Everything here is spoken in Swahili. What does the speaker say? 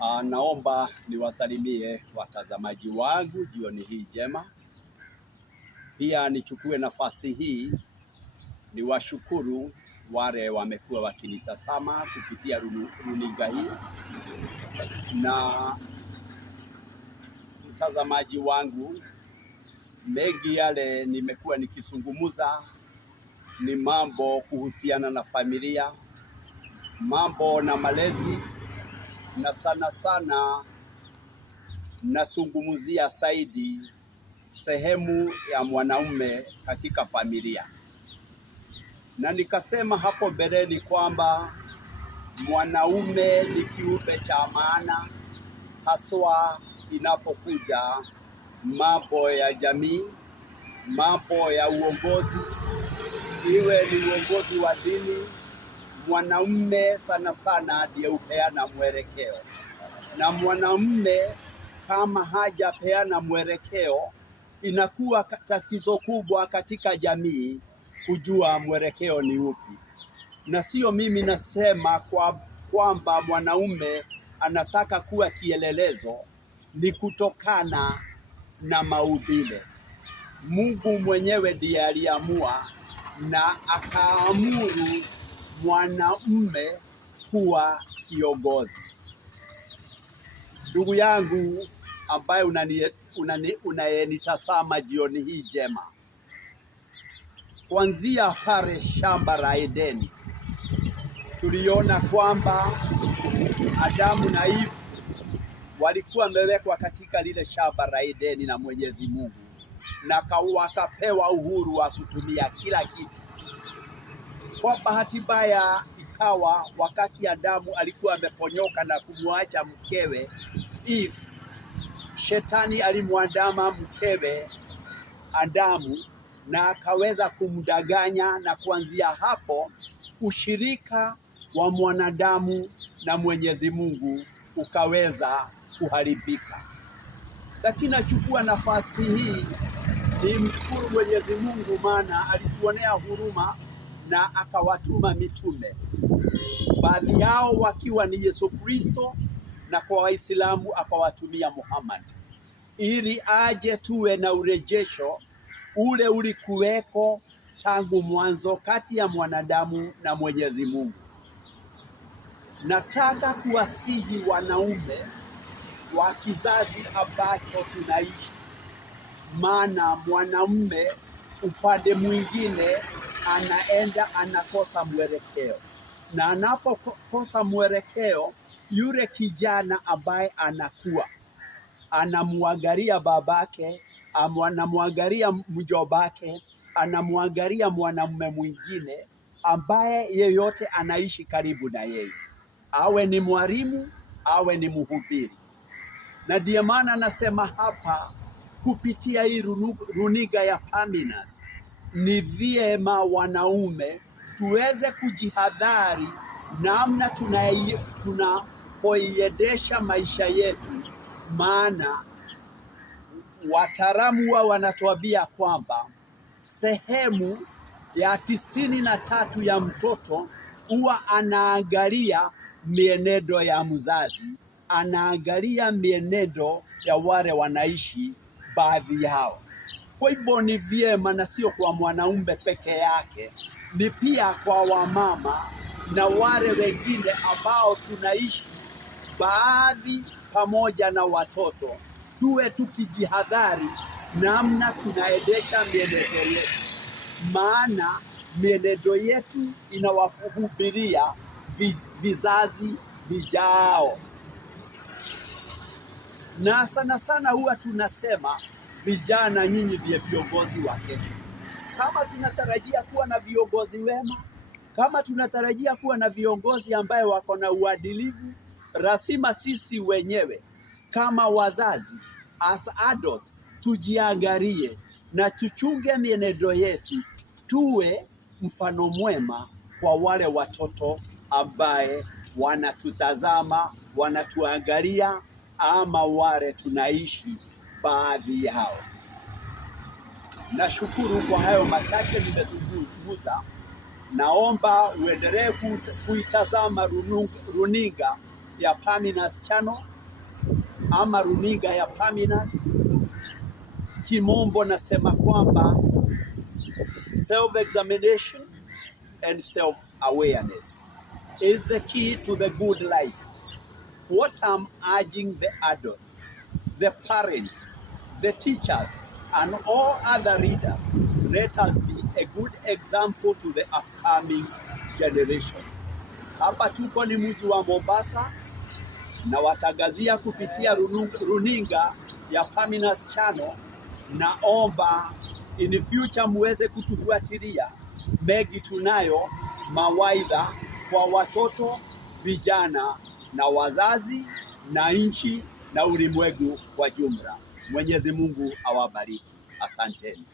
Naomba niwasalimie watazamaji wangu jioni hii njema. Pia nichukue nafasi hii niwashukuru wale wamekuwa wakinitazama kupitia runinga hii. Na mtazamaji wangu, mengi yale nimekuwa nikizungumza ni mambo kuhusiana na familia, mambo na malezi, na sana sana nazungumzia zaidi sehemu ya mwanaume katika familia. Na nikasema hapo mbeleni kwamba mwanaume ni kiumbe cha maana, haswa inapokuja mambo ya jamii, mambo ya uongozi, iwe ni uongozi wa dini. Mwanaume sana sana ndiye hupeana mwelekeo, na mwanaume kama hajapeana mwelekeo, inakuwa tatizo kubwa katika jamii kujua mwelekeo ni upi. Na sio mimi nasema kwamba mwanaume anataka kuwa kielelezo, ni kutokana na maumbile. Mungu mwenyewe ndiye aliamua na akaamuru mwanaume kuwa kiongozi. Ndugu yangu ambaye unayenitazama jioni hii njema, kuanzia pale shamba la Edeni tuliona kwamba Adamu na Eva walikuwa wamewekwa katika lile shamba la Edeni na Mwenyezi Mungu, na wakapewa uhuru wa kutumia kila kitu. Kwa bahati mbaya ikawa wakati Adamu alikuwa ameponyoka na kumwacha mkewe Eve, Shetani alimwandama mkewe Adamu na akaweza kumdanganya, na kuanzia hapo ushirika wa mwanadamu na Mwenyezi Mungu ukaweza kuharibika. Lakini nachukua nafasi hii nimshukuru Mwenyezi Mungu, maana alituonea huruma na akawatuma mitume, baadhi yao wakiwa ni Yesu Kristo, na kwa Waislamu akawatumia Muhammad, ili aje tuwe na urejesho ule ulikuweko tangu mwanzo kati ya mwanadamu na Mwenyezi Mungu. Nataka kuwasihi wanaume wa kizazi ambacho tunaishi, maana mwanamume upande mwingine anakosa mwelekeo, na anapokosa mwelekeo, yule kijana ambaye anakuwa anamwangalia babake, anamwangalia mjobake, anamwangalia mwanamume mwingine ambaye yeyote anaishi karibu na yeye, awe ni mwalimu, awe ni mhubiri. Na ndiyo maana nasema hapa kupitia hii runinga ya Paminas, ni vyema wanaume tuweze kujihadhari namna tunapoiendesha maisha yetu, maana wataalamu wanatuambia kwamba sehemu ya 93 ya mtoto huwa anaangalia mienendo ya mzazi, anaangalia mienendo ya wale wanaishi baadhi yao. Kwa hivyo ni vyema, na sio kwa mwanaume peke yake, ni pia kwa wamama na wale wengine ambao tunaishi baadhi pamoja na watoto, tuwe tukijihadhari namna tunaendesha mienendo yetu, maana mienendo yetu inawahubiria vizazi vijao. Na sana sana huwa tunasema vijana, nyinyi ndiye viongozi wa kesho. Kama tunatarajia kuwa na viongozi wema, kama tunatarajia kuwa na viongozi ambaye wako na uadilifu, lazima sisi wenyewe kama wazazi, as adult, tujiangalie na tuchunge mienendo yetu, tuwe mfano mwema kwa wale watoto ambaye wanatutazama, wanatuangalia, ama wale tunaishi baadhi yao. Nashukuru kwa hayo machache nimezungumza. Naomba uendelee kuitazama runinga ya Paminas Channel ama runinga ya Paminas. Kimombo nasema kwamba self-examination and self-awareness is the key to the good life. What I'm urging the adults, the parents, the teachers, and all other readers, let us be a good example to the upcoming generations. Hapa tuko ni mji wa Mombasa, na watangazia kupitia runinga ya Paminas Channel. Naomba in future muweze kutufuatilia. Mengi tunayo mawaidha kwa watoto, vijana na wazazi na nchi na ulimwengu kwa jumla. Mwenyezi Mungu awabariki. Asanteni.